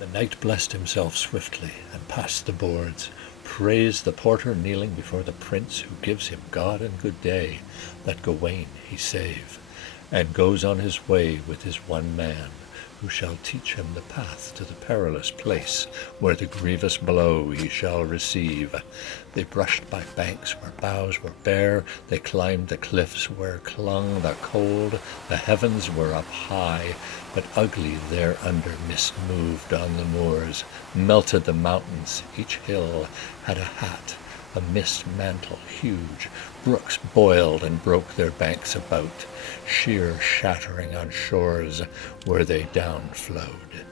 The knight blessed himself swiftly, and passed the boards, praised the porter kneeling before the prince, who gives him God and good day, that Gawain he save, and goes on his way with his one man, who shall teach him the path to the perilous place, where the grievous blow he shall receive. They brushed by banks where boughs were bare, they climbed the cliffs where clung the cold, the heavens were up high, but ugly thereunder mist moved on the moors, melted the mountains, each hill had a hat, a mist mantle huge, brooks boiled and broke their banks about, sheer shattering on shores where they down flowed.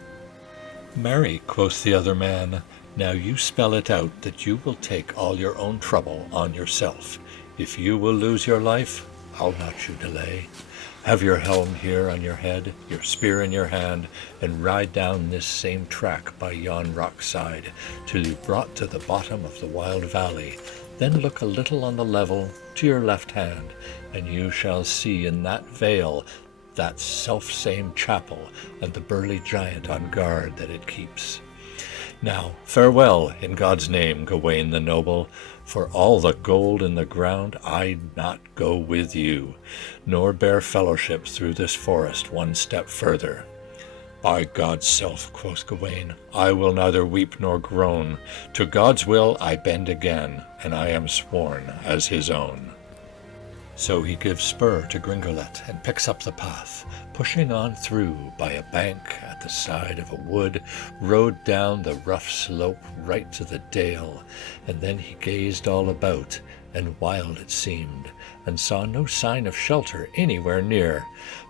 Marry, quoth the other man, now you spell it out that you will take all your own trouble on yourself. If you will lose your life, I'll not you delay. Have your helm here on your head, your spear in your hand, and ride down this same track by yon rock side, till you've brought to the bottom of the wild valley. Then look a little on the level to your left hand, and you shall see in that vale that self-same chapel, and the burly giant on guard that it keeps. Now farewell, in God's name, Gawain the noble, for all the gold in the ground I'd not go with you, nor bear fellowship through this forest one step further. By God's self, quoth Gawain, I will neither weep nor groan. To God's will I bend again, and I am sworn as his own. So he gives spur to Gringolet and picks up the path, pushing on through by a bank at the side of a wood, rode down the rough slope right to the dale, and then he gazed all about, and wild it seemed, and saw no sign of shelter anywhere near,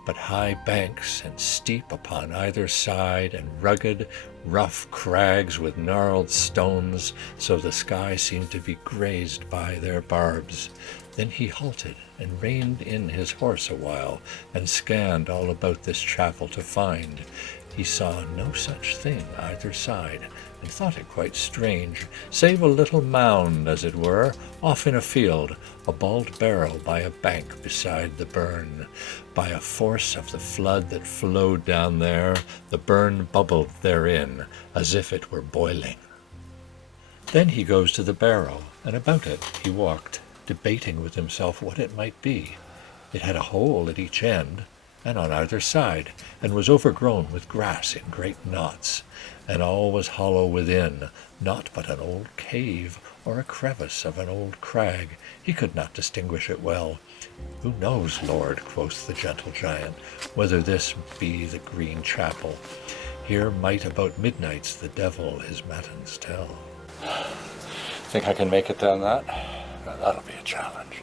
but high banks and steep upon either side, and rugged, rough crags with gnarled stones, so the sky seemed to be grazed by their barbs. Then he halted and reined in his horse a while, and scanned all about this chapel to find. He saw no such thing either side, and thought it quite strange, save a little mound, as it were, off in a field, a bald barrow by a bank beside the burn. By a force of the flood that flowed down there, the burn bubbled therein, as if it were boiling. Then he goes to the barrow, and about it he walked, debating with himself what it might be. It had a hole at each end, and on either side, and was overgrown with grass in great knots, and all was hollow within, naught but an old cave, or a crevice of an old crag. He could not distinguish it well. Who knows, Lord, quoth the gentle giant, whether this be the green chapel? Here might about midnights the devil his matins tell. Think I can make it down that? Now, that'll be a challenge.